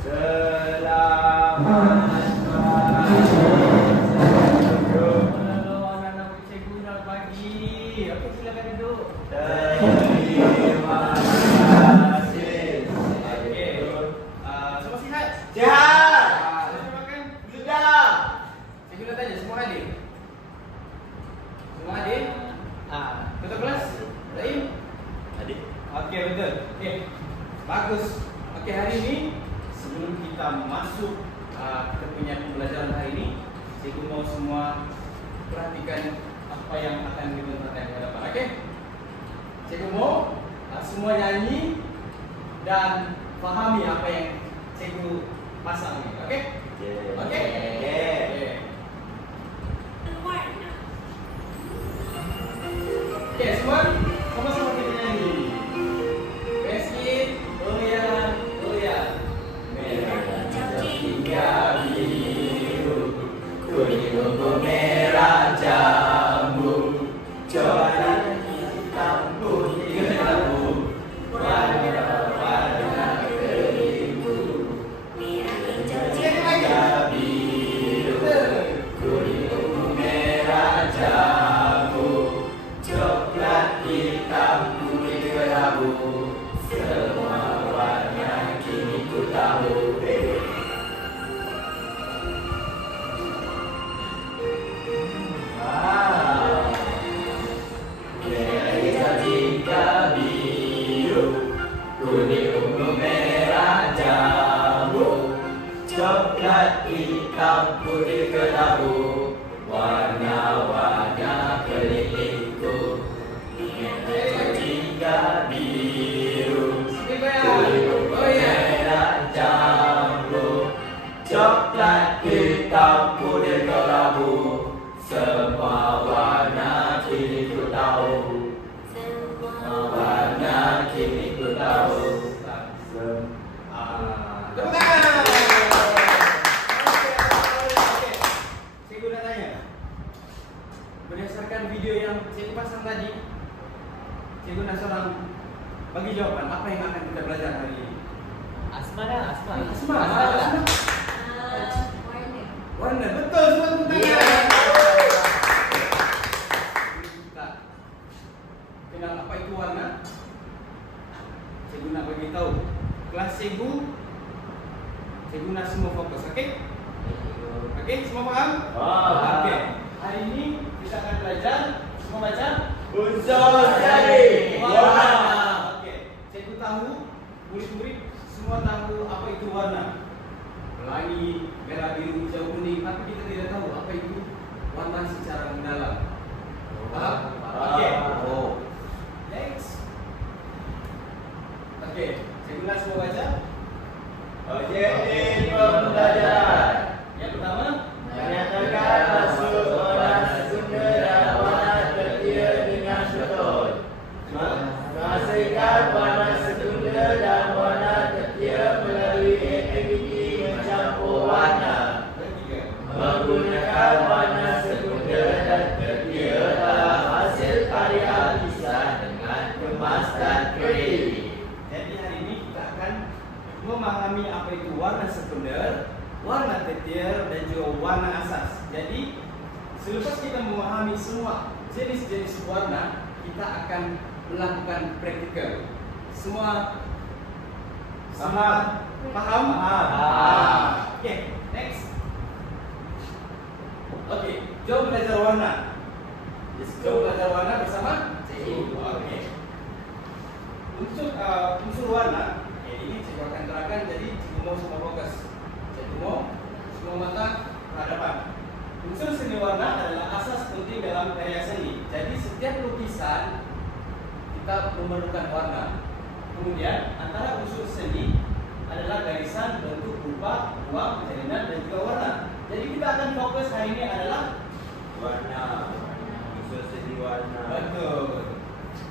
Selamat pagi. Halo anak-anak cikgu, selamat pagi. Okey, silakan duduk. Terima kasih. Okey. Semua sihat? Sihat. Sudah makan? Sudah. Cikgu nak tanya, semua hadir? Semua hadir? Betul kelas? Zaim? Hadir. Okey, betul. Okey. Bagus. Okey, hari ini sebelum kita masuk kita punya pembelajaran hari ini, cikgu mau semua perhatikan apa yang akan dibentangkan ke depan. Okey? Cikgu mau semua nyanyi dan fahami apa yang cikgu pasang ini. Okey? Okey? Okey. Okey, semua sama-sama kita nyanyi. Meskin, goyang, goyang. Merah biru, kuning ungu merah jambu, corak hitam putih kelabu, warna-warna kelibu. Merah biru, kuning ungu merah jambu, coklat hitam putih kelabu, semua warna kini ku tahu. Merah tiga biru, kuning ungu merah jambu, coklat hitam putih kelabu, warna-warna kelilingku. Merah tiga biru, kuning ungu merah jambu, coklat hitam putih kelabu, semua warna kini ku tahu. Semua warna kini ku tahu. Tepuk tangan. Okey. Cikgu nak tanya. Berdasarkan video yang cikgu pasang tadi, cikgu nak seorang bagi jawapan apa yang akan kita belajar hari ini. Asma dah, Asma. Asma. Warna. Warna, betul, semua tepuk tangan. Kita kenal apa itu warna? Cikgu nak bagi tahu. Kelas cikgu nak semua fokus, okey? Okey, semua faham? Okey. Hari ini kita akan belajar, semua baca Unsur sari. warna. Okey. Cikgu tahu, murid-murid semua tahu apa itu warna. Pelangi, merah, biru, hijau, kuning, tapi kita tidak tahu apa itu warna secara mendalam. Faham? Okey. Next. Okey, cikgu nak semua baca. Objektif pembelajaran. Yang pertama, Menyatakan maksud warna sekunder dan warna tertier dengan betul. Menghasilkan warna sekunder dan warna tertier melalui aktiviti mencampur warna. ketiga. Menggunakan warna sekunder dan tertier dalam hasil karya lukisan dengan kemas dan kering. Jadi hari ini kita akan memahami apa itu warna sekunder, warna tertier dan juga warna asas. Jadi selepas kita memahami semua jenis-jenis warna, kita akan melakukan praktikal. Semua paham? Okey, next. Okey, jom belajar warna. Jom belajar warna bersama cikgu. Okey. Unsur warna, ini cikgu akan terangkan. Jadi cikgu mau semua fokus. Cikgu mau semua mata ke hadapan. Unsur seni warna adalah asas penting dalam karya seni. Jadi setiap lukisan kita memerlukan warna. Kemudian antara unsur seni adalah garisan, bentuk, rupa, ruang, jalinan dan juga warna. Jadi kita akan fokus hari ini adalah Warna. Unsur seni warna. betul.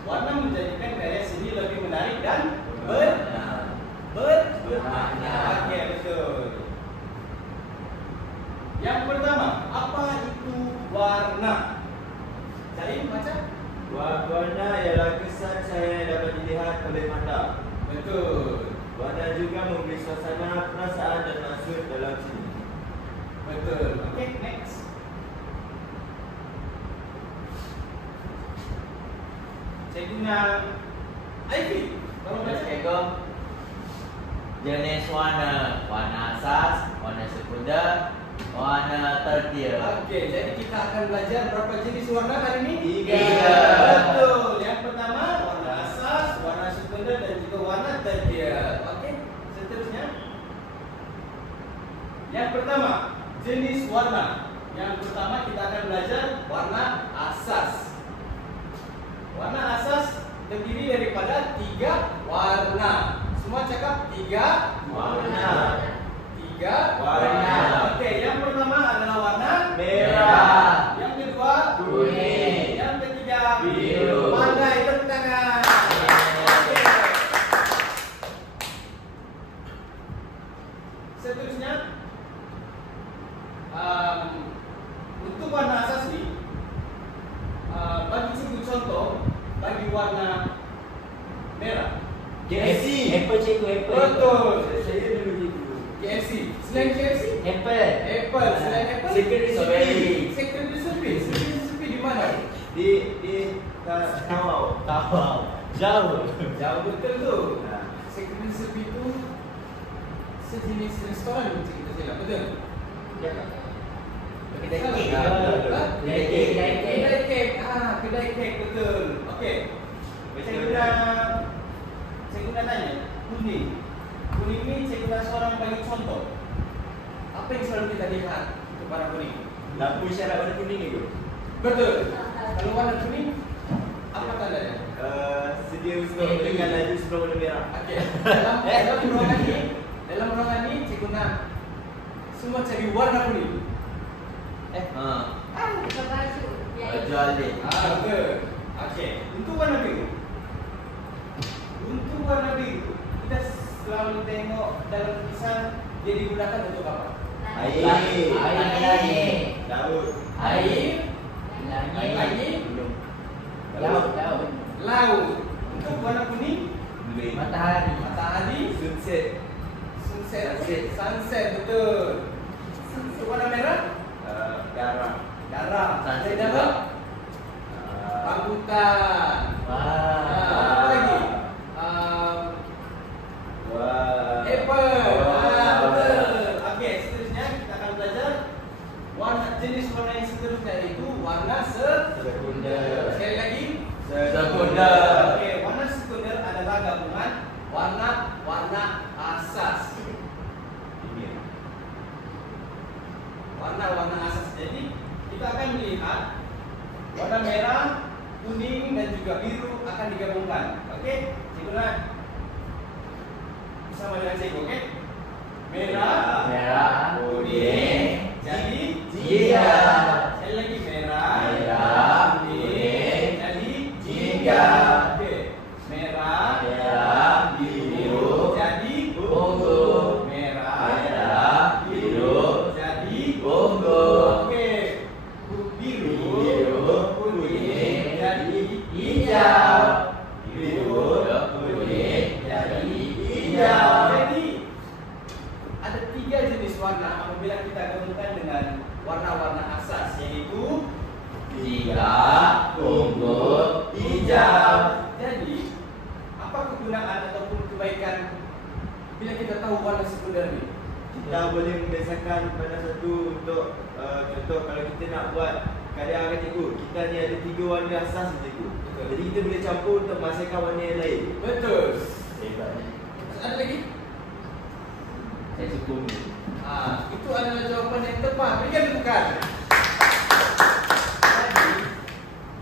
Warna menjadikan karya seni lebih menarik dan Bermakna. Okey, betul. Yang pertama, apa itu warna? Cari baca. Warna ialah kesan cahaya yang dapat dilihat oleh mata. Betul. Warna juga memberi suasana perasaan Betul. Oke, next. Saya guna Ivy. Kalau baca Assalamualaikum. Jenis warna, warna asas, warna sekunder, warna tertier. Oke, jadi kita akan belajar berapa jenis warna hari ini? 3. Betul. Yang pertama warna asas, warna sekunder dan juga warna tertier. Oke, seterusnya. Yang pertama, jenis warna. Yang pertama kita akan belajar warna asas. Warna asas terdiri daripada 3 warna. Semua cakap 3 Warna. 3 Warna. Oke, yang pertama adalah warna Merah. Yang kedua Kuning. Yang ketiga Biru. Pandai, tepuk tangan. Oke. Seterusnya, untuk warna asas ni, bagi cikgu contoh, bagi warna merah. KFC. Apple cikgu, apple. Betul. Saya dulu cikgu. KFC. Selain KFC, Apple. Apple. Selain Apple, Secret recipe. Strawberry. Secret recipe. Secret recipe di mana? Di Tawau. Tahu. Jauh. Jauh betul tu. Nah. Secret recipe tu sejenis restoran macam kita silap, betul? Ya kan? Kedai Salah. kek. Ha? Kedai kek. Kedai kek. Kedai kek betul. Okey. Saya guna tanya, kuning. Kuning ni saya guna seorang bagi contoh. Apa yang selalu kita lihat untuk warna kuning? Lampu isyarat warna kuning itu. Betul. Kalau warna kuning, apa tandanya? Sedia untuk dengan laju sebelum warna merah. Okey. Dalam ruangan ni saya guna semua cari warna kuning. Baju Alin. Betul. Okey. Untuk warna biru. Untuk warna biru, kita selalu tengok dalam tulisan dia digunakan untuk apa? Air. Air. Laut. Air, Langit. Belum. Laut. laut. Untuk warna kuning, Bulan. Matahari. matahari, Sunset. sunset, betul. Untuk warna merah, Darah. darah. Sunset Dari darah, rambutan. Apa lagi? Apple. Betul. Okey, seterusnya kita akan belajar jenis warna yang seterusnya itu warna Sekunder. Sekali lagi. Sekunder. Okey, warna sekunder adalah gabungan warna asas. Ini. Warna asas. Jadi kita akan melihat warna merah, kuning dan juga biru akan digabungkan. Okey, cikgu nak bersama dengan cikgu, okey? Merah, kuning, jadi Jingga. Sekali lagi merah, kuning, jadi Jingga. Okey, merah, Biru. jadi Bongo. merah, Biru. jadi Bongo. Okey, biru, kuning, jadi Hijau. biru, Kuning. jadi Hijau. Jadi ada 3 jenis warna apabila kita gabungkan dengan warna-warna asas, yaitu Jingga. Bongo. Hijau. Jadi apa kegunaan ataupun kebaikan bila kita tahu warna sekunder ni? Kita boleh membiasakan mana satu untuk contoh kalau kita nak buat karya dengan cikgu, kita ni ada 3 warna asas cikgu. Betul. Jadi kita boleh campur untuk menghasilkan warna yang lain. Betul. Hebatnya. Ada lagi? Saya suka ni. Itu adalah jawapan yang tepat. Berikan tepukan. Jadi,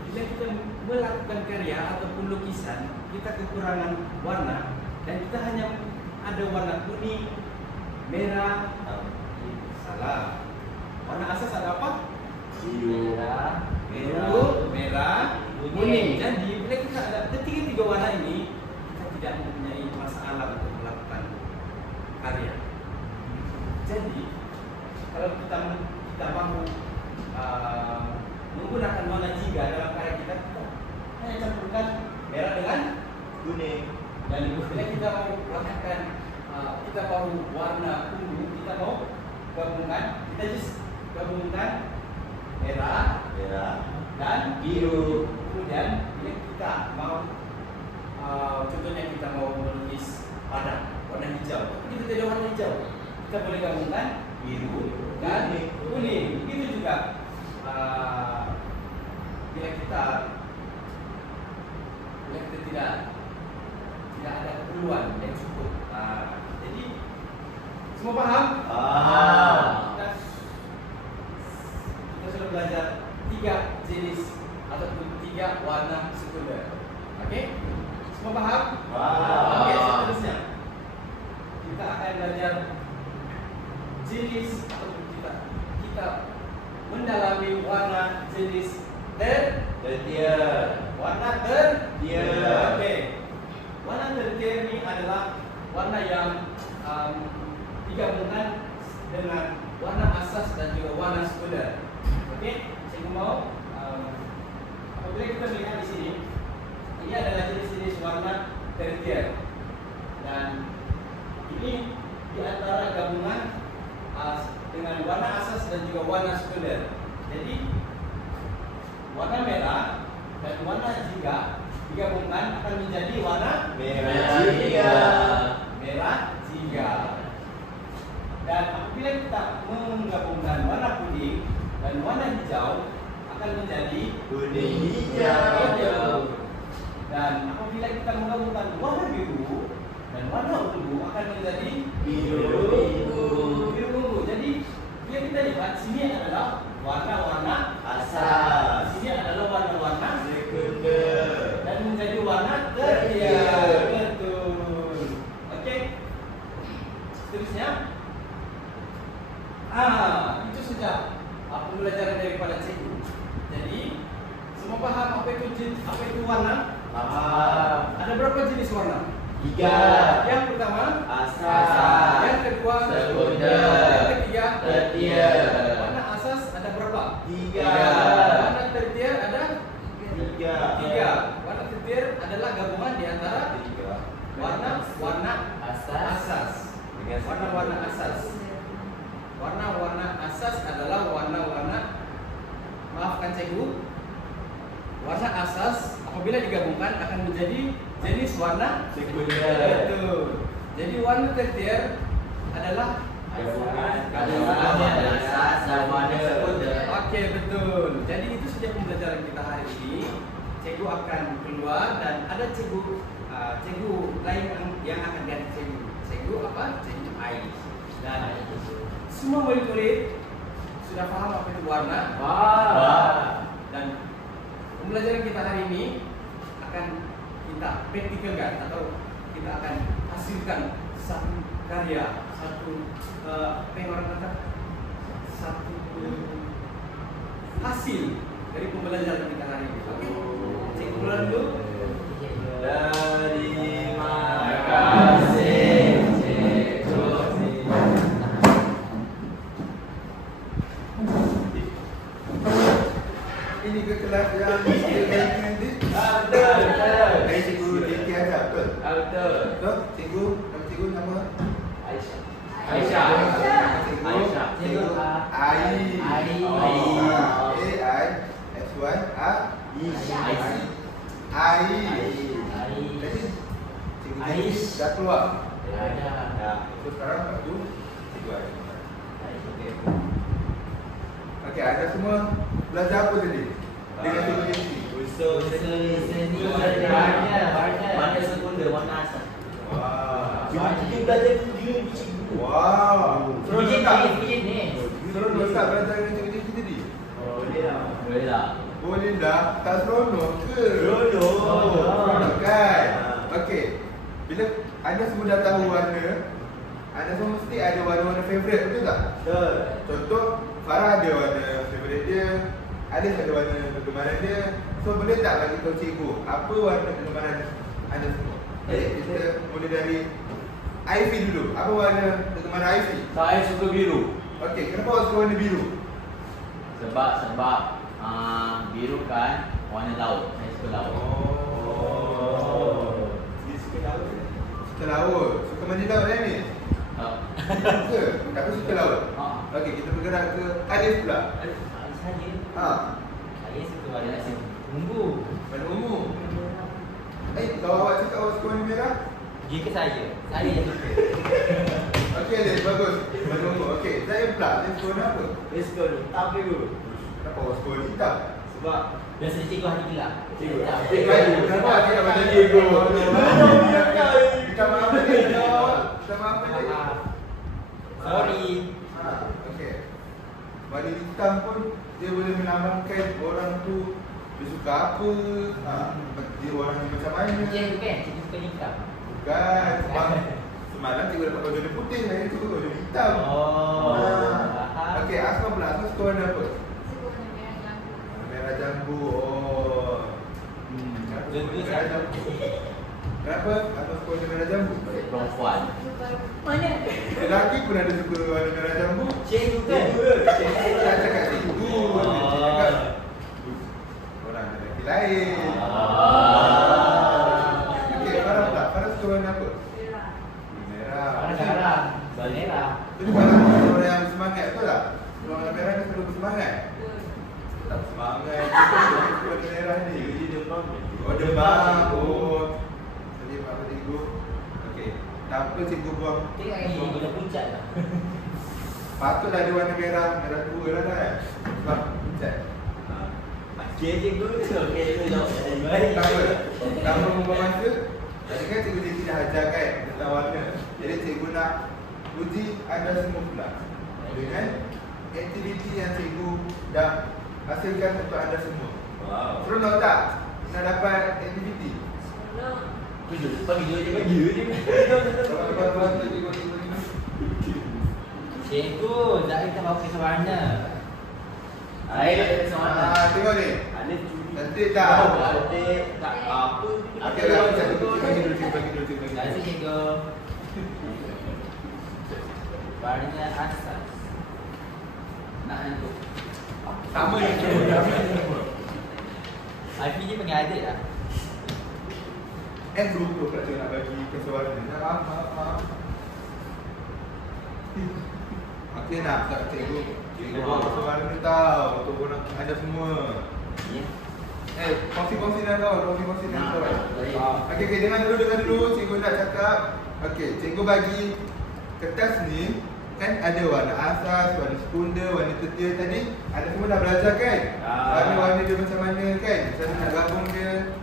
bila kita melakukan karya ataupun lukisan, kita kekurangan warna dan kita hanya ada warna kuning, merah, salah. Warna asas ada apa? Merah. Biru, merah, Kuning. kuning. Jadi bila kita ada ketiga-tiga warna ini, kita tidak mempunyai masalah untuk melakukan karya. Jadi kalau kita mahu menggunakan warna jingga dalam karya kita hanya campurkan merah dengan Kuning. dan bila kita mau lakukan kita mahu warna ungu, kita mau gabungan, kita just gabungkan merah dan biru. Kemudian bila kita mau contohnya kita mau melukis warna hijau, kita tidak ada warna hijau, kita boleh gabungkan biru dan kuning. Begitu juga bila kita tidak ada keperluan yang cukup. Jadi semua paham? Kita sudah belajar 3 jenis ataupun 3 warna sekunder. Okey? Semua paham? Okey, seterusnya kita akan belajar jenis ataupun kita mendalami warna jenis tertier. Warna tertier. Okey. Warna tertier ini adalah warna yang digabungkan dengan warna asas dan juga warna sekunder. Okey, saya mau apabila kita melihat di sini, ini adalah jenis-jenis warna tertier dan ini di antara gabungan dengan warna asas dan juga warna sekunder. Jadi warna merah dan warna jingga digabungkan akan menjadi warna merah jingga. Dan apabila kita menggabungkan warna kuning dan warna hijau akan menjadi kuning hijau. Dan apabila kita menggabungkan warna biru dan warna ungu akan menjadi biru ungu. Jadi bila kita lihat sini adalah warna-warna asas, sini adalah warna-warna sekunder dan menjadi warna tertier. Betul. Okey. Seterusnya itu saja pembelajaran daripada cikgu. Jadi semua paham apa itu warna? Ada berapa jenis warna? 3. Yang pertama Asas. Yang kedua Sekunder. Yang ketiga Tertier. Warna asas ada berapa? 3. Warna tertier ada 3. Warna tertier adalah gabungan di antara warna asas dengan warna asas. Warna asas adalah warna-warna, maafkan cikgu, warna asas apabila digabungkan akan menjadi jenis warna sekunder. Betul. Jadi warna tertier adalah gabungan asas dan warna sekunder. Okey, betul. Jadi itu saja pembelajaran kita hari ini. Cikgu akan keluar dan ada cikgu lain yang akan ganti cikgu. Cikgu apa? Cikgu Ai. Dan semua murid-murid sudah paham apa itu warna? Dan pembelajaran kita hari ini akan kita praktikalkan atau kita akan hasilkan satu karya, satu satu hasil dari pembelajaran kita hari ini. Okey. Cikgu mulai dulu. Terima kasih cikgu. Ini ke kelas yang nanti? Betul. Dari cikgu Diti Azhar, betul? Betul. Betul? Cikgu, nama cikgu nama? Aisyah. Cikgu Ai. Ai. Jadi cikgu Diti dah keluar. So sekarang satu cikgu Ai. Okey, ada semua belajar apa tadi? Dengan cikgu Diti. Seni warna sekunder, warna asas. Kita belajar video cikgu. Wow. Seronok tak? ni. Seronok tak belajar dengan cikgu Diti tadi? Boleh lah. Boleh dah. Tak seronok ke? Seronok. Seronok kan? Okey. Bila anda semua dah tahu warna, anda semua mesti ada warna-warna favourite, betul tak? Betul. Contoh, Farah ada warna favourite dia, Alif ada warna kegemaran dia. So boleh tak bagi tahu cikgu apa warna kegemaran anda semua? Jadi kita mula dari Aifi dulu. Apa warna kegemaran Aifi? Saya suka biru. Okey, kenapa awak suka warna biru? Sebab biru kan warna laut. Saya suka laut. Dia suka laut. Suka laut. Suka mandi laut kan ni? Suka? Aku suka laut. Okey, kita bergerak ke Alif pula. Saya suka warna ungu. Warna ungu. Kalau awak cakap awak suka warna merah? Dia ke saya? Saya yang suka. Okey Alif, bagus. Warna ungu. Okey, saya pula. Saya suka warna apa? Dia suka hitam ke tu? Kenapa awak suka warna hitam? Sebab Biasanya cikgu hati gelap. Cikgu. Kenapa dia nak macam cikgu? Minta maaf ni. Minta maaf ni. Sorry. Okey. Warna hitam pun dia boleh melambangkan orang tu dia suka apa, dia orang macam mana. Cikgu kan? Cikgu suka hitam. Bukan, sebab semalam cikgu dapat baju putih, hari tu baju hitam. Okey, Asma pula. Asma suka warna apa? Merah jambu. Oh. Merah jambu. Kenapa? Asma suka warna merah jambu? Perempuan. Mana? Lelaki pun ada suka warna merah jambu. Cikgu kan? Tak cakap cikgu. Cakap orang lelaki lain. Okey, Farah pula. Farah suka warna apa? Merah. Sekarang. Merah. Itu orang yang bersemangat, betul tak? Orang merah ni selalu bersemangat. Tak semangat. Kita suka warna merah ni. Dia demam. Oh, demam. Oh. Jadi apa cikgu? Okey. Tak apa cikgu buang. Tengok kan cikgu dah puncak lah. Patutlah ada warna merah, merah tua lah kan. Sebab pucat. Okey cikgu. Okey cikgu. Tak apa. Tanpa membuang masa. Tadi kan cikgu Diti dah ajar kan tentang warna. Jadi cikgu nak uji anda semua pula dengan aktiviti yang cikgu dah hasilkan untuk anda semua. Wow. Seronok tak nak dapat aktiviti? Bagi dua je. Tuan-tuan cikgu. Cikgu, tak kita bawa kisah warna. Air kisah warna. Tengok ni. Alif curi. Cantik tak? Cantik. Tak apa. Okey lah, bagi dulu cikgu. Terima kasih cikgu. Warna asas. Nak untuk Sama yang cikgu. Afi ni panggil adik lah. Group tu kat nak bagi kesewarna. Maaf. Okey nak tak cikgu. Cikgu buat kesewarna tau untuk orang anda semua. Ya. Kongsi-kongsi dengan kawan. Okey, dengar dulu. Cikgu nak cakap. Okey, cikgu bagi kertas ni kan ada warna asas, warna sekunder, warna tetia tadi. Ada semua dah belajar kan? Warna-warna dia macam mana kan? Macam mana nak gabung dia.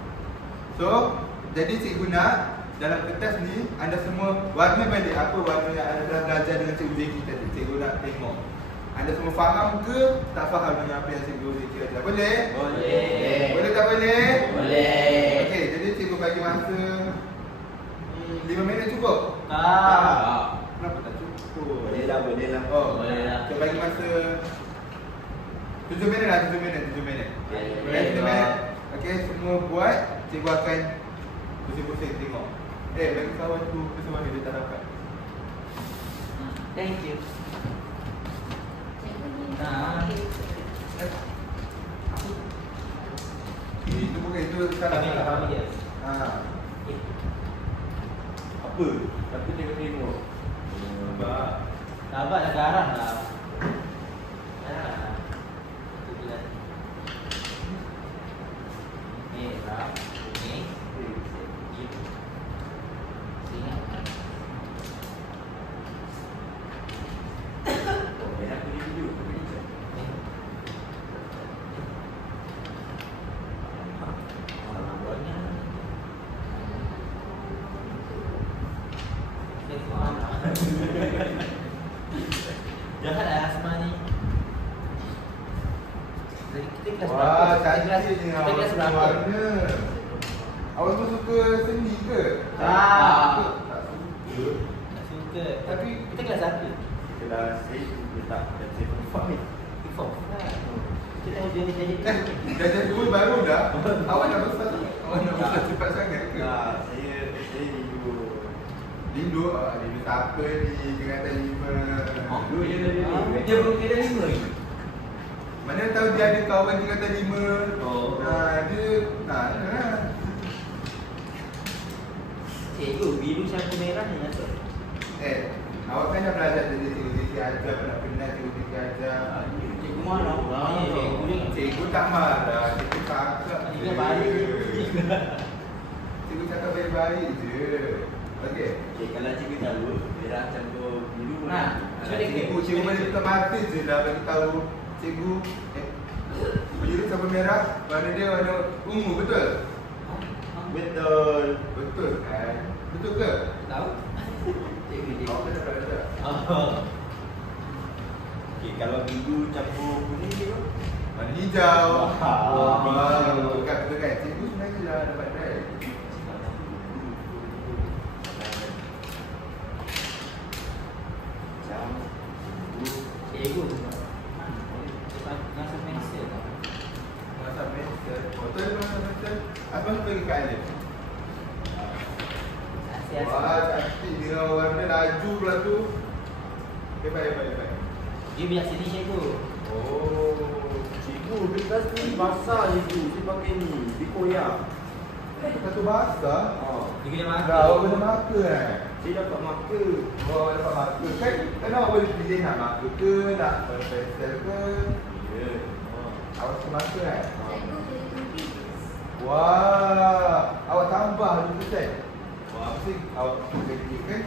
So, jadi cikgu nak dalam kertas ni anda semua warna balik apa warna yang anda dah belajar dengan cikgu Zeki tadi. Cikgu nak tengok. Anda semua faham ke tak faham dengan apa yang cikgu Zeki ajar? Boleh? Boleh tak boleh? Boleh. Okey, jadi cikgu bagi masa 5 minit cukup? Tak. Kenapa tak cukup? Boleh lah. Oh, Boleh lah. Kita bagi masa 7 minit lah, 7 minit. Boleh 7 minit. Okey, semua buat. Cikgu akan pusing-pusing tengok. Bagi kawan tu kesemuanya dia tak dapat. Thank you. Itu bukan, itu salah. Kami je. Apa? Tapi tengok. Nampak. Sabar dah garang lah. Merah, kuning, biru. Ingat kan? Merah kuning biru. Jahat lah Asma ni. Kita kelas Wah, berapa? cantik ni Kita awak kelas suka berapa? warna. Awak tu suka seni ke? Tak. Tak suka. Tak suka. Tapi Kita kelas satu. Kelas saya letak dan saya perform ni. Before. Kita mau jadi Darjah 2 baru dah. Awak nak besar tu? Awak nak besar cepat sangat ke? Saya rindu. Rindu siapa ni? Kengatan 5. Dua je tadi. Dia belum kira 5 lagi. Mana tahu dia ada kawan tingkatan 5. Oh. Dia Cikgu, biru campur merah ni apa? Awak kan dah belajar jadi cikgu ajar, pernah cikgu ajar. Cikgu mana? Orangnya cikgu ni. Cikgu tak marah, cikgu cakap Cikgu baik. Cikgu cakap baik-baik je. Okey. Okay, kalau cikgu tahu merah campur biru Nah, Cikgu boleh buka mata je lah bagi tahu cikgu biru campur merah, warna dia warna ungu, betul? Betul. Betul kan? Betul ke? Tahu? Cikgu. Awak kena belajar. Okay, kalau biru campur kuning cikgu? Warna hijau. Wah. Wow, betul kan? Cikgu sebenarnya dah dapat try. Cikgu. Masa pensel. Masa pensel. Betul masa pensel. Apa pergi kat Alif? Wah, cantik dia warna laju pula tu. Hebat. Dia biar sini cikgu. Oh, Cikgu, dekat ni basah cikgu. Dia pakai ni, dia koyak. satu bahasa. Cikgu dia makan. Dah, awak guna marker eh? Saya dapat marker. Oh, awak dapat marker. Kan awak boleh pilih nak marker ke, nak pensel ke. Ya. Awak suka marker eh? Wah, awak tambah 2%. Wah, mesti awak boleh kan?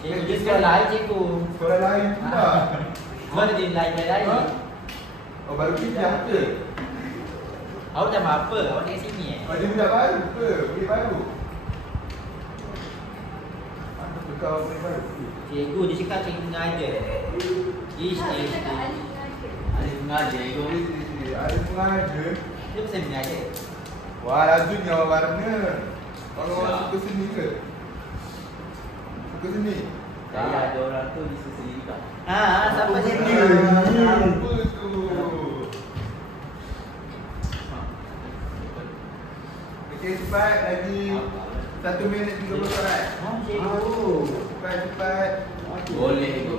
Cikgu dia sekolah lain cikgu. Sekolah lain pula. Mana dia lain-lain. Ha? Oh, baru pindah ke? Awak dah apa? Awak dekat sini eh? Oh, dia pindah baru ke? Boleh baru? Apa tukar awak boleh baru? Cikgu dia cakap cikgu mengajar. Ish. Ada mengajar cikgu. Ada pengajar. Dia pasal mengajar. Wah, lajunya awak warna. Kalau awak suka seni ke? Suka seni? Saya ada orang tu dia suka sendiri tak? Siapa cikgu? Apa tu? Okey, cepat lagi 1 minit 30 soalan. Cikgu. Cepat. Boleh cikgu.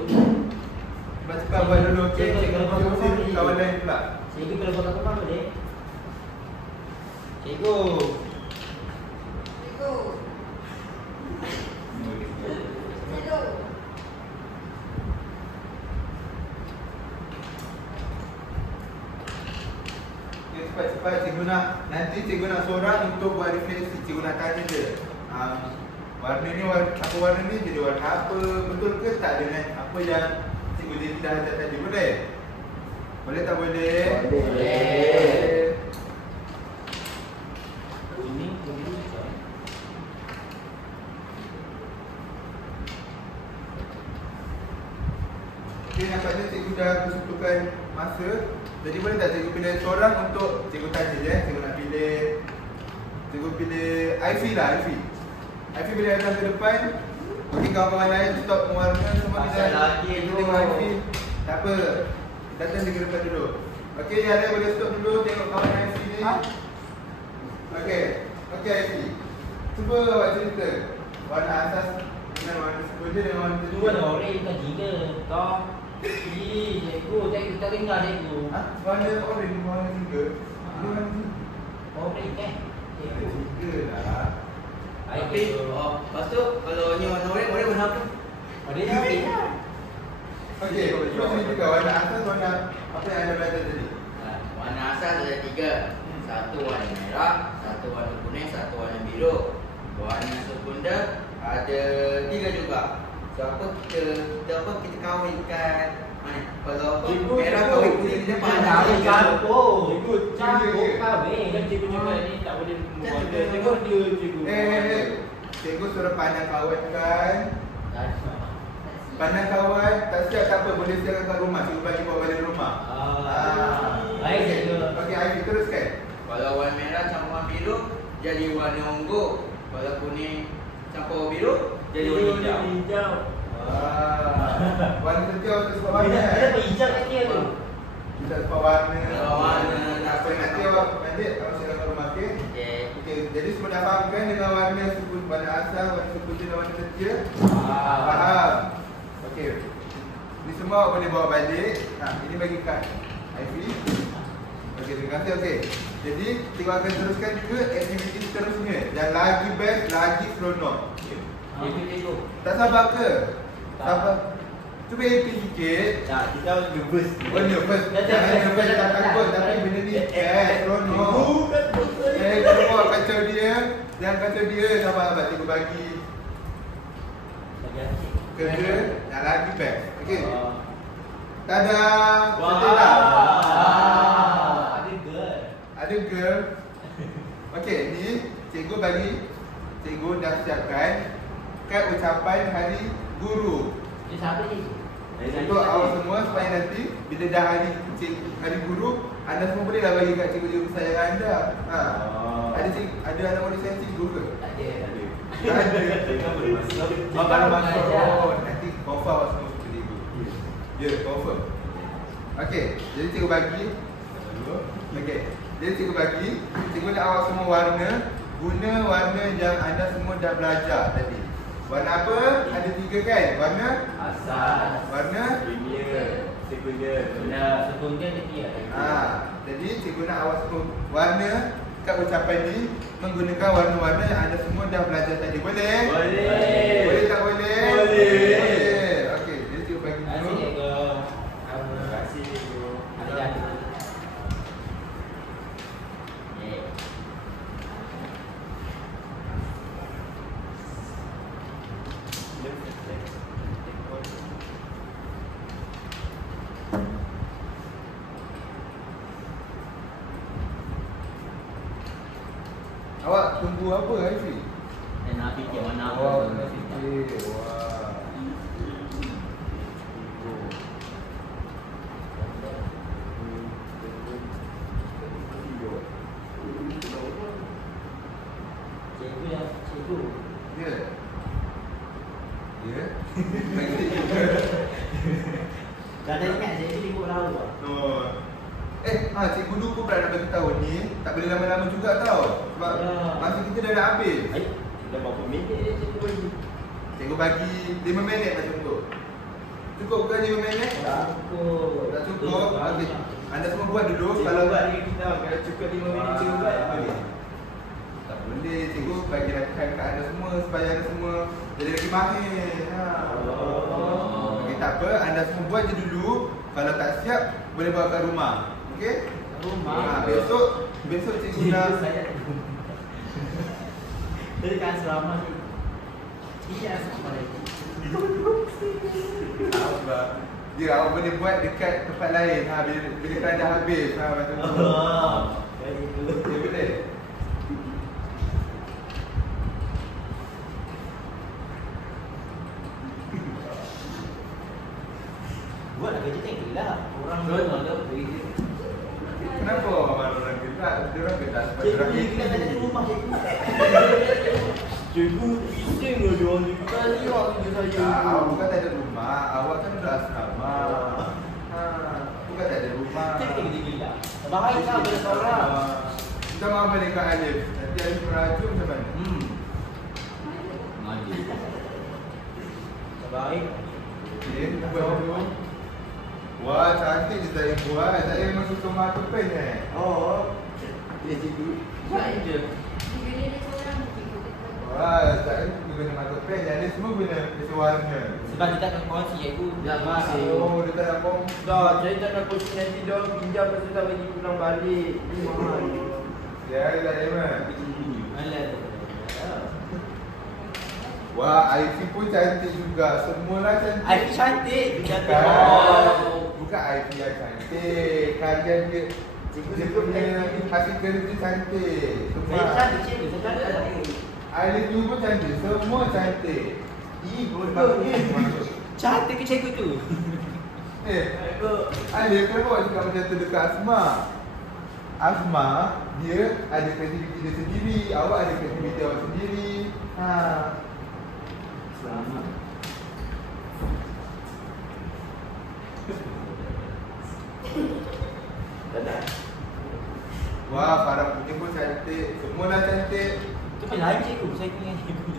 Cepat buat dulu. Okey, cikgu kawan lain pula. Cikgu kalau buat apa boleh? Cikgu. Cepat-cepat cikgu nak, nanti cikgu nak seorang untuk buat refleksi. Cikgu nak tanya dia, warna ni apa warna ni jadi warna apa, betul ke tak dengan apa yang cikgu dia dah ajar tadi? Boleh? Boleh tak boleh? Boleh. Kuning, kuning, hijau. Okay, nampaknya cikgu dah kesutukan masa. Jadi boleh tak cikgu pilih seorang untuk cikgu tanya je. Cikgu nak pilih, cikgu pilih Ivy lah, Ivy. Ivy boleh datang ke depan. Okey, kawan-kawan lain stop mewarna semua di Pasal dalam. lagi Cikgu tu. tengok Ivy. Tak apa. Datang dia ke depan dulu. Okey, yang lain boleh stop dulu tengok kawan Ivy ni. Okey. Okey Ivy. Cuba awak cerita warna asas dengan warna sekolah dengan warna Tu kedua. warna orange kan tiga. Kau. Cikgu, tak dengar cikgu. Warna orange warna tiga. Ini warna tiga. Orange kan? Cikgu. Tiga lah. Tapi, Lepas tu kalau ni warna orange, warna apa? orange orange lah. Okey, cuba ceritakan warna asas warna apa yang anda belajar tadi. Warna asas ada 3. Satu warna merah, satu warna kuning, satu warna biru. Warna sekunder ada 3 juga. So kita kawinkan mana? Kalau merah kawin kuning di depan. Campur. Cikgu, Campur kahwin. Kan cikgu cakap ni tak boleh membuat Cikgu cikgu dia cikgu. Cikgu suruh pandang kawan kan. Pandang kawan, tak siap tak apa, boleh siapkan kat rumah. Cikgu bagi bawa balik rumah. Baik cikgu. Okey, Ivy teruskan. Kalau warna merah campur warna biru jadi warna ungu. Kalau kuning campur biru jadi warna hijau. Warna hijau tu sebab warna. Ada hijau kat dia tu. Kita sebab warna. Kalau warna Apa nanti awak siapkan kat rumah, okey? Okey. Okey, jadi semua dah faham kan dengan warna suku, warna asal, warna suku dan warna kerja? Faham. Faham. Okey. Ni semua awak boleh bawa balik. Ini bagi kat Ivy. Okey, terima kasih. Okey. Jadi, cikgu akan teruskan ke aktiviti seterusnya. Yang lagi best, lagi seronok. Cikgu cikgu. Tak sabar ke? Siapa? Cuba happy sikit. Tak, kita harus nervous. Oh nervous. Jangan nervous, tak takut. Tapi benda ni seronok. Semua kacau dia. Jangan kacau dia. Sabar-sabar, cikgu bagi kerja yang lagi best. Okey. Tada. Betul tak? Ada girl. Ada girl. Okey, ni cikgu bagi. Cikgu dah siapkan kad ucapan hari guru. Dia siapa ni? Untuk awak semua supaya nanti bila dah hari guru, anda semua bolehlah bagi kat cikgu-cikgu kesayangan anda. Ha. Ada anak murid saya cikgu ke? Tak ada. Tak ada. Kita boleh masuk. Bapak nak mengajar. Oh, nanti confirm awak semua suka cikgu. Ya, confirm. Okey, jadi cikgu bagi. Okey. Jadi cikgu bagi, cikgu nak awak semua guna warna yang anda semua dah belajar tadi. Warna apa? Ada 3 kan? Warna Asas. warna Premier, sekunder. Benda sekunder ni dia. jadi cikgu nak awak semua warna kad ucapan ni menggunakan warna-warna yang anda semua dah belajar tadi. Boleh? Boleh. Boleh tak boleh? Boleh. Okey, jadi cikgu bagi Terima dulu. kasih cikgu. Terima kasih cikgu. Ada. Awak tunggu apa Haifi? Dan nak fikir mana apa. Awak nak fikir. Wah. Cikgu yang cikgu. Ya. Ya. Dah ada ingat cikgu cikgu tahu tak? Oh. Cikgu dulu pun pernah bagi tahu ni tak boleh lama-lama juga tau. Sebab masa kita dah nak habis. Dah berapa minit dia cikgu bagi? Cikgu bagi 5 minit macam tu. Cukup ke 5 minit? Cukup. Tak cukup? Okey. Anda semua buat dulu. Kalau Kalau buat dengan kita, kalau cukup 5 minit cikgu buat boleh. tak boleh, cikgu bagi rakan kat anda semua supaya anda semua jadi lagi mahir. Okey, tak apa, anda semua buat je dulu. Kalau tak siap, boleh bawa kat rumah. Okey? Rumah. Besok cikgu dah Jadi kan selama ni. Iya, sama lagi. dia awak boleh buat dekat tempat lain. Bila kelas dah habis. Macam tu. Dia boleh. Buatlah kerja teknik lah. Orang betul tak begitu. Kenapa orang orang gerak? Dia orang gerak sebab dia orang Cikgu kita ada di rumah cikgu. Cikgu bising lah dia orang ni. Kita lihat je saya. Awak bukan tak ada rumah, awak kan dah asrama. Bukan tak ada rumah. Cikgu kita gila. Bahaya kan pada seorang. Kita mahu balik kat Alif. Nanti Alif merajuk macam mana? Maju. Baik. Okey, kita buat dulu. Wah, cantik je saya buat. Saya memang suka marker-pen Oh. Ya cikgu. Buat je. Wah, saya guna marker-pen. Yang ni semua guna pencet warna. Sebab kita akan kongsi cikgu. Ya, masih. Oh, dia tak nak bom. Dah, saya tak nak kongsi nanti dah pinjam lepas tu tak bagi pulang balik. Ni mahal. Ya, tak ada mana. Alah. Wah, Aifi pun cantik juga. Semualah cantik. Aifi cantik. Cantik. Bukan Aifi yang cantik. Kalian dia dia punya hasil kerja cantik. Saya cantik cikgu. Saya cantik. Alif tu pun cantik. Semua cantik. Bodoh ni. Cantik ke cikgu tu? Alif kenapa awak cakap macam tu dekat Asma? Asma, dia ada kreativiti dia sendiri. Awak ada kreativiti awak sendiri. Selamat. Wah, Farah punya pun cantik. Semualah cantik. Itu pun lain cikgu. Saya punya cikgu.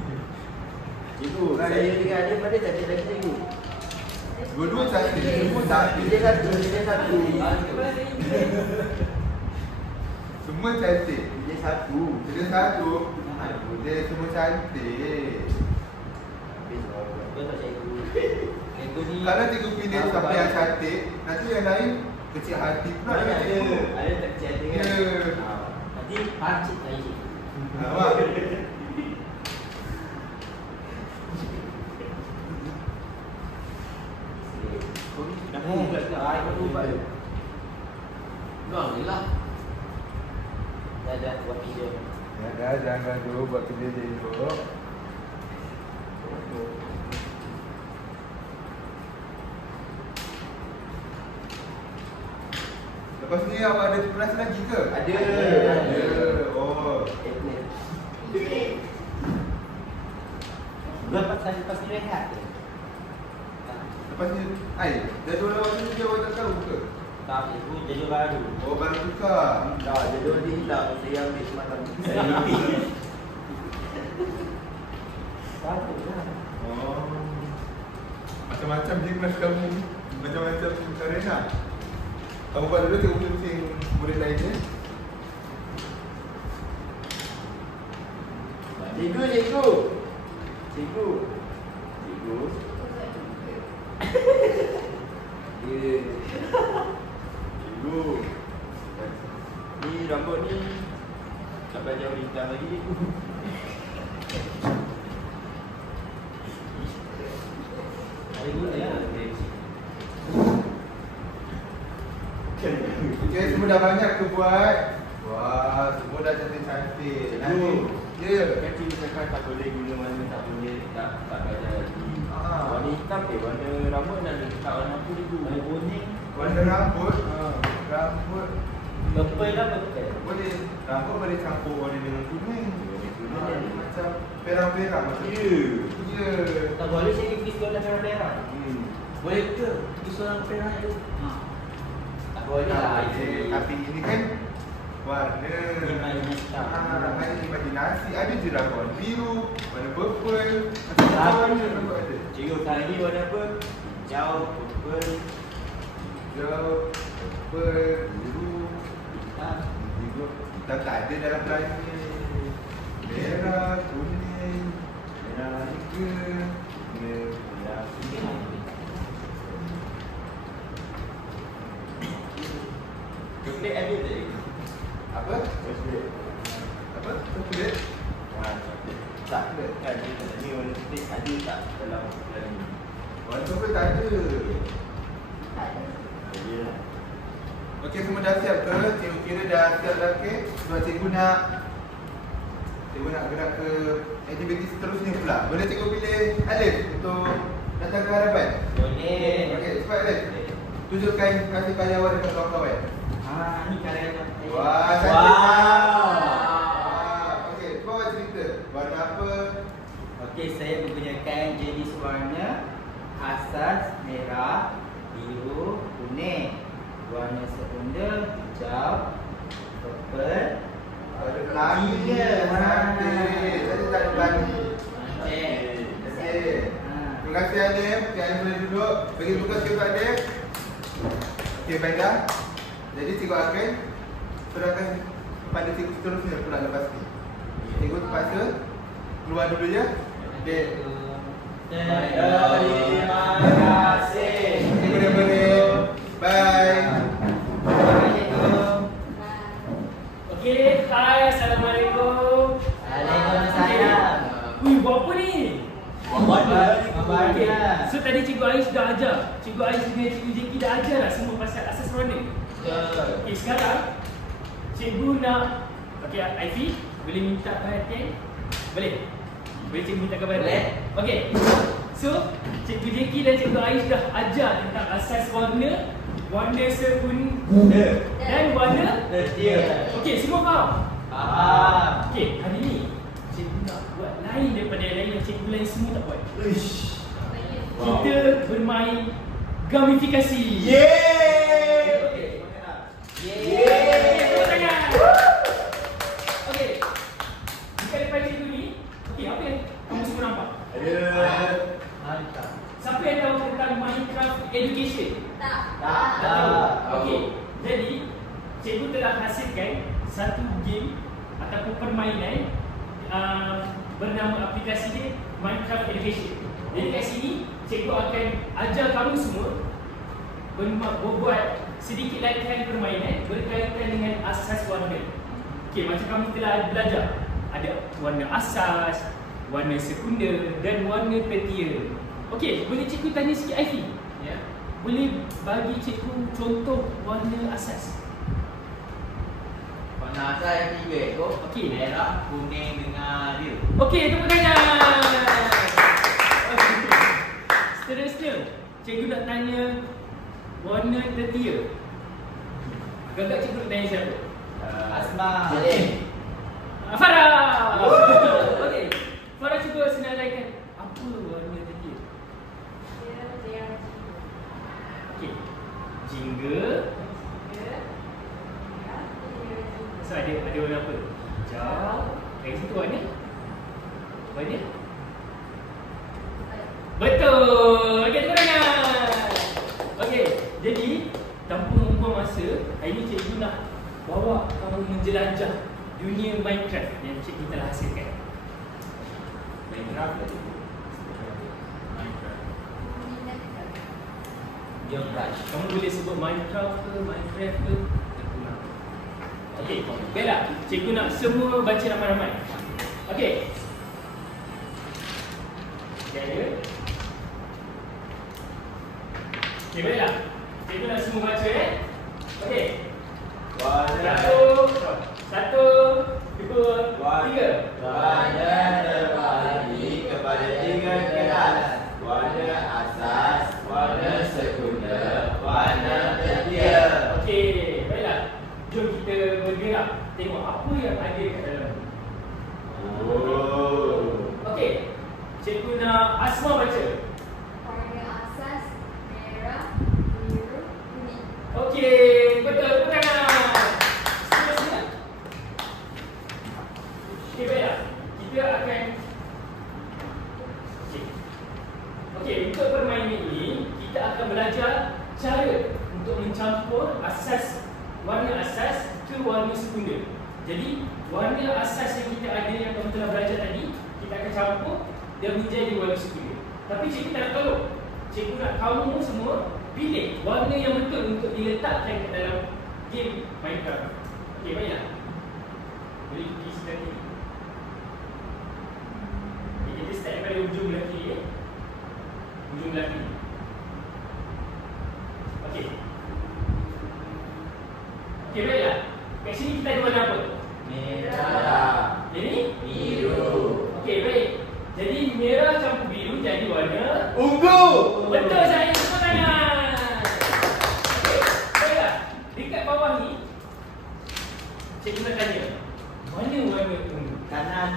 Cikgu, saya dengan dia pada cantik lagi cikgu. Dua-dua cantik. Semua cantik. Dia satu, dia satu. Semua cantik. Dia satu. Dia satu. Dia semua cantik. Betul cikgu. Lego ni Kalau cikgu pilih siapa yang cantik, nanti yang lain kecil hati pula Mana dengan ada, cikgu. ada tak kecil hati kan? Ya. nanti pancit lagi cikgu. Nampak? Kenapa pula tak? Aku buat tu. Kau ni lah. Dah buat video. Ya, jangan dulu buat kerja dulu. Lepas ni awak ada tugas lagi ke? Ada. Oh. Lepas ni rehat ke? Lepas ni, jadual awak ni dia awak tak tahu ke? Tak, itu jadi baru. Oh, baru tukar. Tak, jadual dia hilang. Saya ambil semalam. Patutlah. Oh. Macam-macam je kelas kamu. Macam-macam Karina. Kamu buat dulu, cikgu pusing murid lain je. Cikgu. Cikgu. Cikgu. Ni rambut ni tak belajar bintang lagi cikgu. Hari ni ya. Okay, semua dah banyak ke buat? Wah, semua dah cantik-cantik. Nanti, ya. Kan cikgu cakap tak boleh guna mana tak boleh tak belajar lagi. Warna hitam warna rambut dan tak warna apa cikgu. Warna kuning. Warna rambut. Rambut. Purple lah purple. Boleh. Rambut boleh campur warna dengan kuning. Kuning. Macam perang-perang macam Ya. tu. Ya. Tak boleh saya pergi sekolah merah-merah. Boleh ke? Pergi sekolah merah tu. Tak boleh lah. Tapi ini kan warna Imajinasi. Hanya imajinasi. Ada je rambut biru, warna purple. Macam-macam warna rambut ada. Cikgu kali ni warna apa? Hijau, purple. Hijau, purple, biru. Biru. Hitam tak ada dalam pelangi. Merah, kuning, merah juga, merah kuning. Coklat ada tak cikgu? Apa? Coklat. Apa? Coklat? Coklat. Tak ada. Kan cikgu ni warna putih ada tak dalam pelangi ni? Warna coklat tak ada. Jadi lah. Okey, semua dah siap ke? Cikgu kira dah siap dah ke? Sebab cikgu nak gerak ke aktiviti seterusnya pula. Boleh cikgu pilih Alif untuk datang ke hadapan? Boleh. Okey, cepat Alif. Tunjukkan kasih karyawan dekat kawan-kawan. Ni karyawan. Wah, cantik. Wow. Okey, bawa cerita. Warna apa? Okey, saya menggunakan jenis warna asas merah, biru, kuning. Warna sekunder hijau, purple. Ada pelangi. Tiga. Cantik. Saya tak ada pelangi. Cantik. Okey. Terima kasih Alif. Okey, Alif boleh duduk. Bagi tugas cikgu Alif. Okey, baiklah. Jadi cikgu akan serahkan kepada cikgu seterusnya pula lepas ni. Cikgu terpaksa keluar dulu ya. Okey. Terima kasih. Cikgu dah boleh. Bye. Okey, hai, Assalamualaikum. Waalaikumsalam. Wih, buat apa ni? Okey. So tadi Cikgu Ais dah ajar. Cikgu Ais dengan Cikgu Jeki dah ajar lah semua pasal asas warna. Okey, sekarang Cikgu nak Aifi, boleh minta perhatian? Boleh? Boleh Cikgu minta perhatian? Boleh. Okey. So, Cikgu Jeki dan Cikgu Ais dah ajar tentang asas warna, warna sekunder dan warna. Okey, semua faham? Faham. Okey, hari ni cikgu nak buat lain daripada yang lain yang cikgu lain semua tak buat. Kita bermain gamifikasi. Okey. Tepuk tangan. Okey. Dekat depan cikgu ni, okey, apa yang kamu semua nampak? Mantap. Siapa yang tahu tentang Minecraft Education? Tak. Okey. Jadi, cikgu telah hasilkan satu game ataupun permainan bernama aplikasi dia Minecraft Education. Jadi kat sini cikgu akan ajar kamu semua buat sedikit latihan permainan berkaitan dengan asas warna. Okey, macam kamu telah belajar, ada warna asas, warna sekunder dan warna tertier. Okey, boleh cikgu tanya sikit Aifi? Ya. Boleh bagi cikgu contoh warna asas? Warna asal yang 3 ekor. Okey. Merah, kuning dengan biru. Okey, tepuk tangan. Okey. Seterusnya, cikgu nak tanya warna tertier. Agak-agak cikgu nak tanya siapa? Asma. Farah. Okey. Farah cuba senaraikan apa warna tertier. Okey. Jingga. So ada warna apa? Hijau. Dari situ warna? Warna? Betul. Okey, tepuk tangan. Okey, jadi tanpa membuang masa, hari ini cikgu nak bawa kamu menjelajah dunia Minecraft yang cikgu telah hasilkan. Minecraft tadi. Minecraft. Geoblast. Kamu boleh sebut Minecraft ke, Minecraft ke, aku nak. Okey, baiklah. Cikgu nak semua baca ramai-ramai. Okey. Okey. Okey, baiklah. Cikgu nak semua baca Okey. Satu, dua, tiga. Warna terbagi kepada 3 kelas. Warna asas, warna sekunder, warna tertier. Okey, baiklah. Jom kita bergerak tengok apa yang ada kat dalam. Oh. Okey. Cikgu nak Asma baca. Warna asas merah, biru, kuning. Okey, betul, tepuk tangan. Seterusnya. Okey, baiklah. Kita akan Okey, untuk permainan ini kita akan belajar cara untuk mencampur warna asas ke warna sekunder. Jadi, warna asas yang kita ada yang kamu telah belajar tadi, kita akan campur dan menjadi warna sekunder. Tapi cikgu tak nak tolong. Cikgu nak kamu semua pilih warna yang betul untuk diletakkan ke dalam game Minecraft. Okey, baiklah. Boleh pergi sebelah kiri. Okay, kita start daripada ujung belah kiri ya. Ujung belah kiri. Okey. Okey, baiklah. Kat sini kita ada warna apa? Merah. Ini? Biru. Okey, baik. Jadi merah campur biru jadi warna Ungu. betul saya. Tepuk tangan. Okey, baiklah. Dekat bawah ni cikgu nak tanya. Mana warna ungu? Kanan.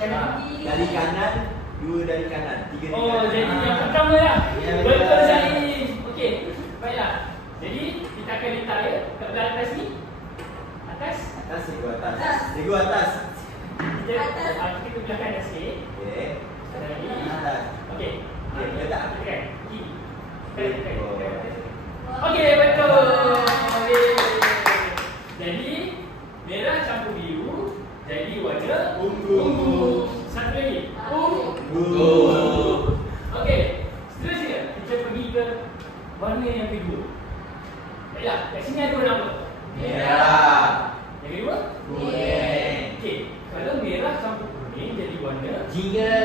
Kanan. Dari kanan, 2 dari kanan, 3 dari Oh, kanan. jadi yang pertama lah. Ya, Betul betul. Zain. Okey, baiklah. Jadi kita akan letak ya kat belah atas ni. Atas. Atas, cikgu atas. Cikgu atas. Kita kita ke belah kanan sikit. Okey. Ada lagi. Atas. Okey. Okey, letak. Tekan. Kiri. Tekan. Okey, betul. Okey. Jadi merah campur biru jadi warna Ungu. Satu lagi. Ungu. Okey. Seterusnya kita pergi ke warna yang kedua. Baiklah, kat sini ada warna apa? Merah. Yang kedua? Kuning. Okey, kalau merah campur kuning jadi warna Jingga.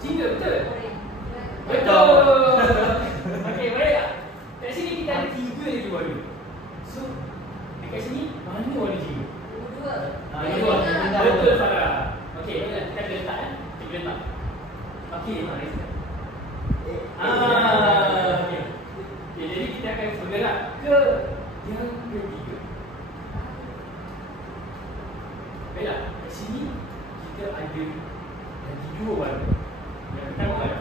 jingga, betul? Orange. Betul. Okey, baiklah. Kat sini kita ada 3 lagi warna. So, dekat sini mana warna jingga? Dua. Yang kedua. Betul, Farah. Okey, baiklah. Kita akan letak kan? Kita letak. Okey, mari kita. Okey. Okey, jadi kita akan bergerak ke yang ketiga. Baiklah, kat sini kita ada lagi 2 warna. Yang pertama mana?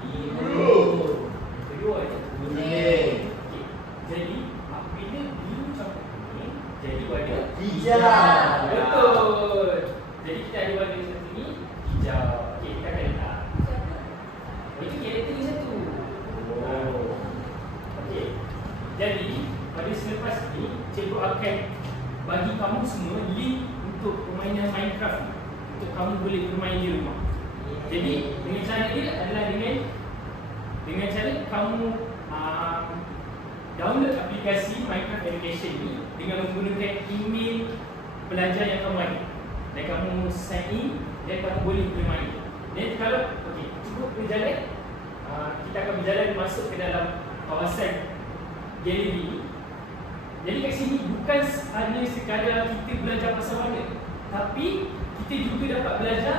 Biru. Yang kedua warna Kuning. Okey. Jadi, apabila biru campur kuning jadi warna Hijau. betul. Jadi kita ada warna seperti ni, hijau. Okey, kita akan letak. Itu karakter ni satu. Oh. Okey. Jadi, pada selepas ni, cikgu akan bagi kamu semua link untuk permainan Minecraft ni. Untuk kamu boleh bermain di rumah. Jadi dengan cara dia adalah dengan cara kamu download aplikasi Minecraft Education ni dengan menggunakan email pelajar yang kamu ada, dan kamu sign in dan kamu boleh bermain. Dan kalau cukup berjalan, kita akan berjalan masuk ke dalam kawasan gallery ni. Jadi kat sini bukan hanya sekadar kita belajar pasal warna, tapi kita juga dapat belajar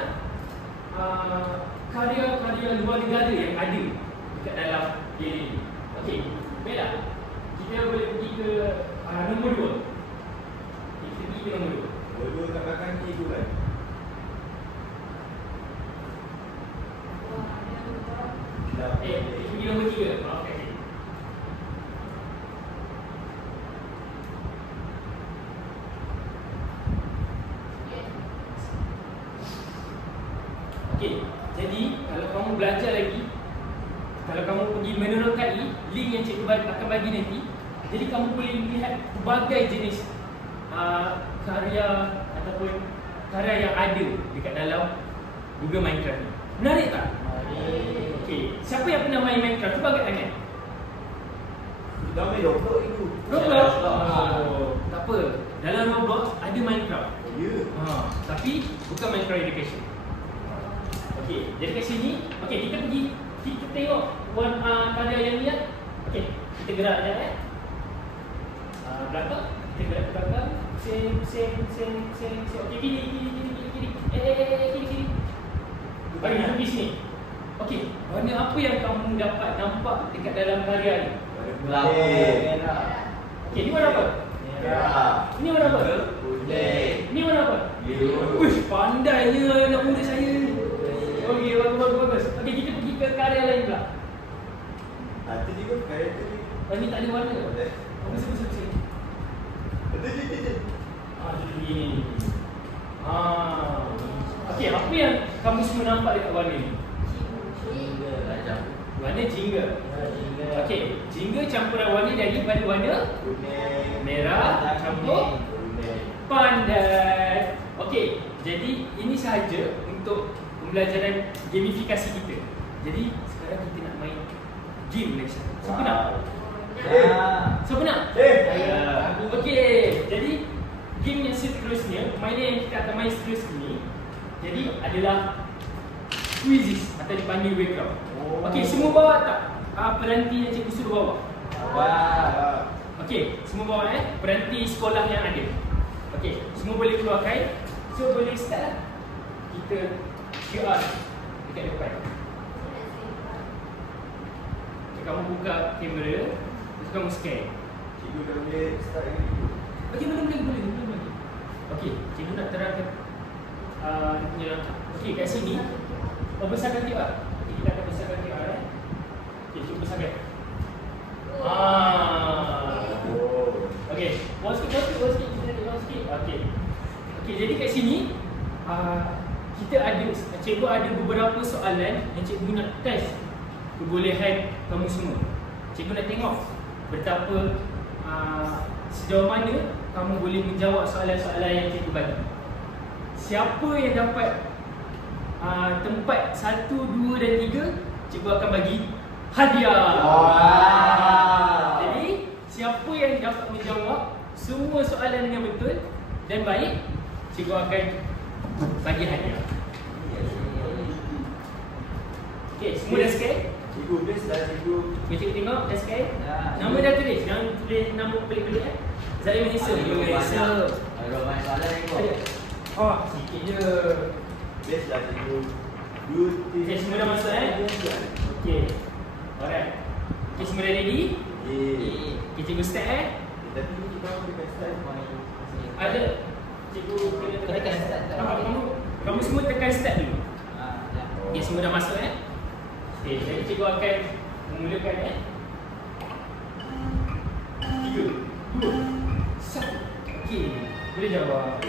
karya-karya luar negara yang ada dekat dalam gallery ni. Okey, baiklah. Kita boleh pergi ke nombor 2. Kita pergi ke nombor 2. Bodoh kat belakang ni tu kan. Pergi nombor 3. Maafkan saya. Okey, jadi kalau kamu belajar lagi, kalau kamu pergi menerokai link yang cikgu akan bagi nanti, jadi kamu boleh melihat pelbagai jenis karya ataupun karya yang ada dekat dalam Google Minecraft ni. Menarik tak? Okey, siapa yang pernah main Minecraft? Cuba angkat tangan. Kita main Roblox itu. Roblox? Tak apa. Dalam Roblox ada Minecraft. Ya. Tapi bukan Minecraft Education. Okey, jadi kat sini, okey, kita pergi, kita tengok karya yang ni. Okey, kita gerak je belakang, kita gerak ke belakang. Sen. Okey, kiri. Kiri. Bagi pergi sini. Okey, warna apa yang kamu dapat nampak dekat dalam karya ni? Merah. Okey, ni warna apa? Merah. Ini warna apa? Putih. Ni warna apa? Biru. Uish, pandainya anak muda saya ni. Okey, bagus. Okey, kita pergi ke karya lain pula. Ada juga karya tu. Ni tak ada warna. Ada. Bersih. Ada. Jadi ni. Okey, apa yang kamu semua nampak dekat warna ni? Warna jingga. Okey, jingga campuran warna daripada warna Kuning. merah campur pandai. Okey, jadi ini sahaja untuk pembelajaran gamifikasi kita. Jadi sekarang kita nak main game lagi satu. Siapa nak? Siapa nak? Okey, jadi game yang seterusnya, permainan yang kita akan main seterusnya jadi adalah quizzes atau dipanggil wake up. Okey, semua bawa tak peranti yang cikgu suruh bawa? Okey, semua bawa peranti sekolah yang ada. Okey, semua boleh keluarkan. So boleh start lah. Kita QR dekat depan. Okay, kamu buka kamera, terus kamu scan. Cikgu dah boleh start lagi. Okey, boleh. Okey, cikgu nak terangkan dia punya. Okey, kat sini besarkan QR. Okay, kita akan besarkan QR. Okey, cuba besarkan. Okey, one sikit. Kita tengok sikit. Okey, jadi kat sini kita ada, cikgu ada beberapa soalan yang cikgu nak test kebolehan kamu semua. Cikgu nak tengok betapa sejauh mana kamu boleh menjawab soalan-soalan yang cikgu bagi. Siapa yang dapat tempat 1, 2 dan 3, cikgu akan bagi hadiah. Jadi siapa yang dapat menjawab semua soalan dengan betul dan baik, cikgu akan bagi hadiah. Okey, semua dah scan? Cikgu best dah cikgu. Cikgu tengok dah scan? Nama dah tulis, jangan tulis nama pelik-pelik Zalim Malaysia. Ada banyak soalan ni kok. Sikit je. Best dah cikgu. Okey, semua dah masuk Okey. Alright. Okey, semua dah ready? Okey, cikgu start Tapi kita orang dekat start main. Ada. Cikgu kena tekan start. Kamu semua tekan start dulu. Okey, semua dah masuk Okey, jadi cikgu akan memulakan 3, 2, 1. Okey, boleh jawab.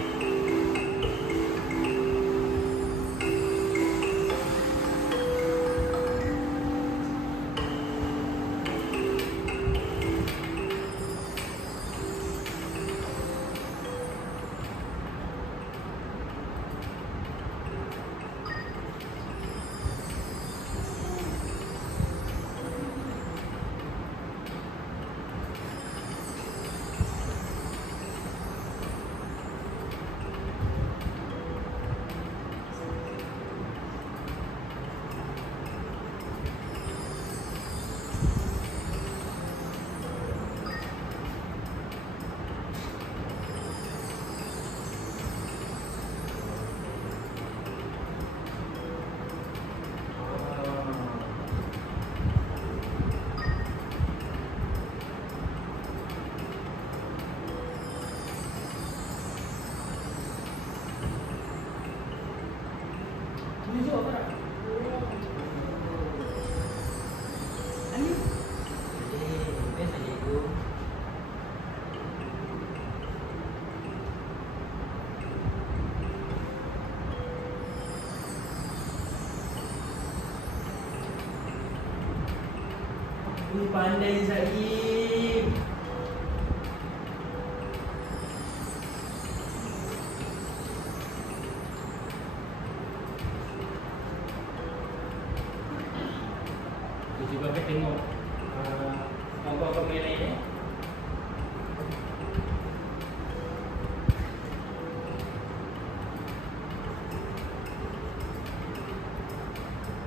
pandai Zaim. Kita cuba akan tengok gambar-gambar yang lain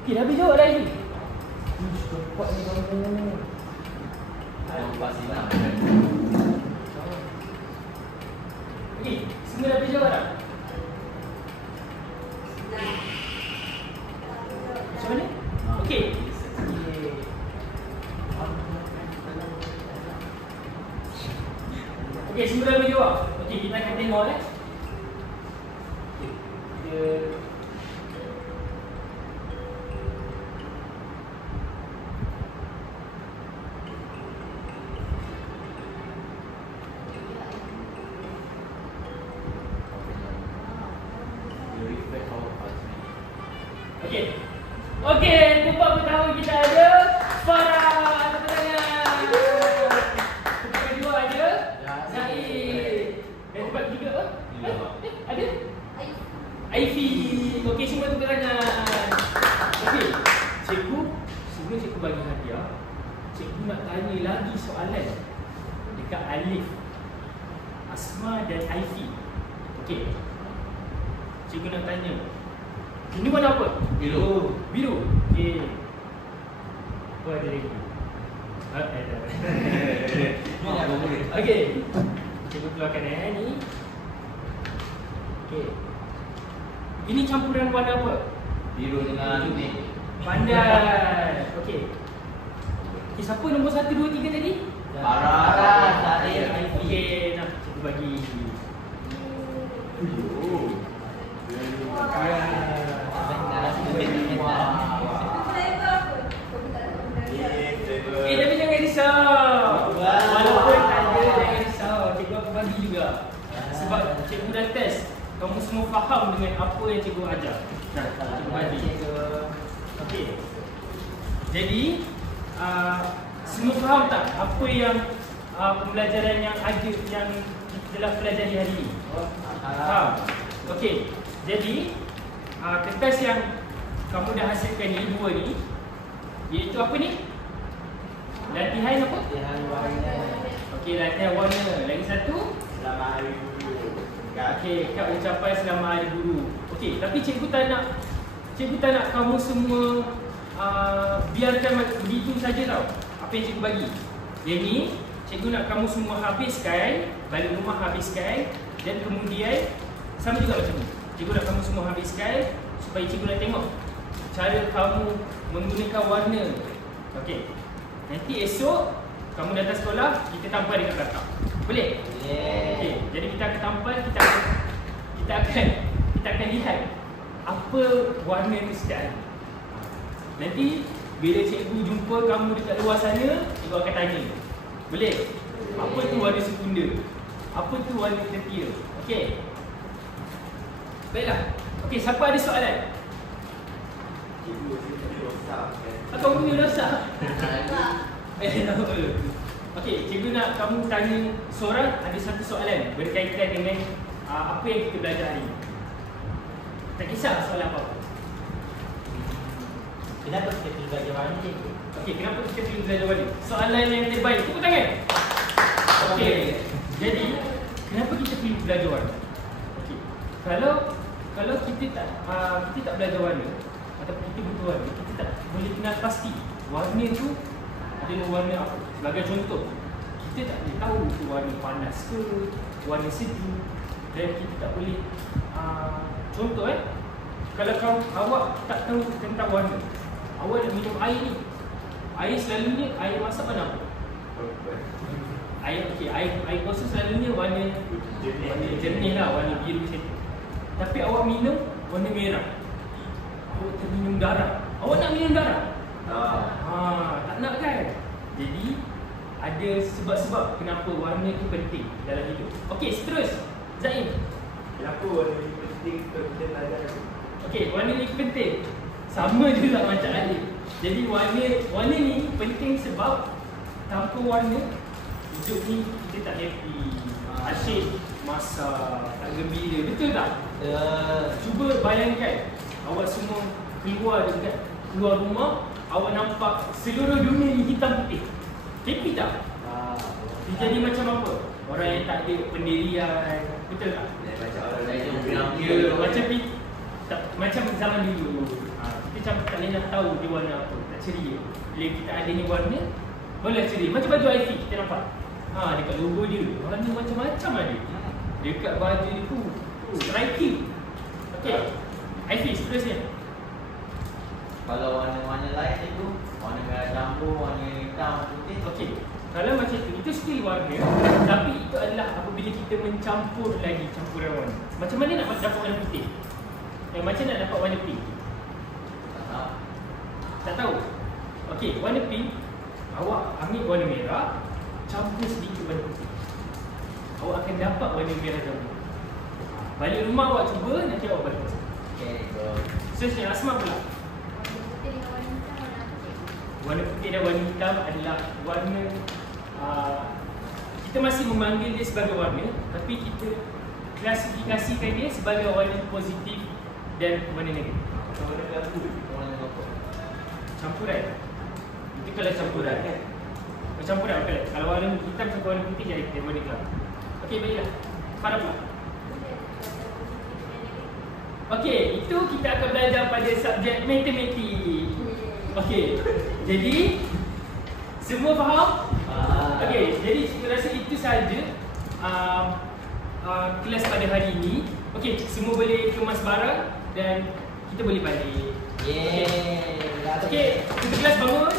Okay, dah habis jawab dah ni. Uish, cepat ni kamu. Nampak sinar. Okay, semua dah habis jawab dah? Macam mana? Okay. Okay, semua dah habis jawab. Okay, kita akan tengok Kita Okey. Okey, tempat pertama kita ada Farah. Tepuk tangan. Tempat kedua ada Zaid. Dan tempat ketiga apa? Ada? Aifi. Okey, semua tepuk tangan. Okey. Cikgu, sebelum cikgu bagi hadiah, cikgu nak tanya lagi soalan dekat Alif, Asma dan Aifi. Okey. Cikgu nak tanya, ini warna apa? Biru. Biru. Okey. Apa ada lagi? Ada. Okey. Cikgu keluarkan ni. Okey. Ini campuran warna apa? Biru dengan kuning. Pandai. Okey. Okey, siapa nombor 1, 2, 3 tadi? Farah, Zaid, Aifi. Okey, nak cikgu bagi. Tapi jangan risau. Walaupun tak ada, jangan risau. Cikgu aku bagi juga. Sebab cikgu dah test. Kamu semua faham dengan apa yang cikgu ajar. Cikgu bagi. Okey. Jadi, semua faham tak apa yang pembelajaran yang ada yang kita telah pelajari hari ini? Faham? Okey. Jadi, kertas yang kamu dah hasilkan ni, dua ni, iaitu apa ni? Latihan apa? Latihan warna. Okey, latihan warna. Lagi satu? Selamat Hari Guru. Okey, kad ucapan selamat Hari Guru. Okey, tapi cikgu tak nak kamu semua biarkan begitu saja tau. Apa yang cikgu bagi. Yang ni, cikgu nak kamu semua habiskan, balik rumah habiskan, dan kemudian sama juga macam ni. Cikgu nak kamu semua habiskan supaya cikgu nak tengok cara kamu menggunakan warna. Okey. Nanti esok kamu datang sekolah, kita tampal dekat belakang. Boleh? Okey. Jadi kita akan tampal, kita akan lihat apa warna itu setiap hari. Nanti bila cikgu jumpa kamu dekat luar sana, cikgu akan tanya. Boleh? Apa tu warna sekunda? Apa tu warna tertiar? Okey. Baiklah. Okey, siapa ada soalan? Cikgu tadi rosak kan. Kamu punya rosak. Tak apa. Okey, cikgu nak kamu tanya seorang ada satu soalan berkaitan dengan apa yang kita belajar hari ini. Tak kisah soalan apa. Kenapa kita pilih belajar warna ni? Okey, kenapa kita pilih belajar warna? Soalan yang terbaik. Tepuk tangan. Okey. Jadi, kenapa kita pilih belajar warna? Okey. Kalau kita tak belajar warna ataupun kita butuh warna, kita tak boleh kenal pasti warna tu adalah warna apa. Sebagai contoh, kita tak boleh tahu tu warna panas ke, warna sejuk, dan kita tak boleh contoh kalau awak tak tahu tentang warna, awak nak minum air ni, air selalunya air masak warna apa? Air kosong selalunya warna jernih lah, warna biru macam tu. Tapi awak minum warna merah, awak terminum darah. Awak nak minum darah? Tak nak kan? Jadi ada sebab-sebab kenapa warna itu penting dalam hidup. Okey, seterus Zaim. Kenapa warna ni penting untuk kita belajar? Okey, warna ni penting. Sama juga macam Alif. Jadi warna ni penting sebab tanpa warna, hidup ni kita tak happy, asyik, masak, tak gembira, betul tak? Cuba bayangkan awak semua keluar rumah, awak nampak seluruh dunia ni hitam putih. Happy tak? Dia jadi macam apa? Orang yang tak ada pendirian, betul tak? Macam orang lain yang bilang macam zaman dulu. Kita macam tak boleh nak tahu dia warna apa, tak ceria. Bila kita adanya warna, barulah ceria. Macam baju Aifee kita nampak. Dekat logo dia, warna macam-macam ada. Dekat baju dia tu, striking. Okey. Aifee, seterusnya. Kalau warna-warna lain itu, warna merah campur, warna hitam, putih. Okey. Kalau macam itu still warna, tapi itu adalah apabila kita mencampur lagi campuran warna. Macam mana nak dapat warna putih? Macam nak dapat warna pink? Tak tahu? Okey, warna pink, awak ambil warna merah, campur sedikit warna putih. Awak akan dapat warna merah campur. Balik rumah awak cuba, nanti awak balik. Okay, so Seterusnya, Asma pula. Warna putih dan warna hitam adalah warna kita masih memanggil dia sebagai warna, tapi kita klasifikasikan dia sebagai warna positif dan warna negatif. warna gabut, warna apa? Campuran. Itu kalau campuran kan. Campuran okey. Kalau warna hitam sama warna putih jadi warna gelap. Okey, baiklah. Farah pula. Okey, itu kita akan belajar pada subjek matematik. Okey. Jadi semua faham? Okey, jadi saya rasa itu sahaja kelas pada hari ini. Okey, semua boleh kemas barang dan kita boleh balik. Yeay. Okey, kita kelas bangun.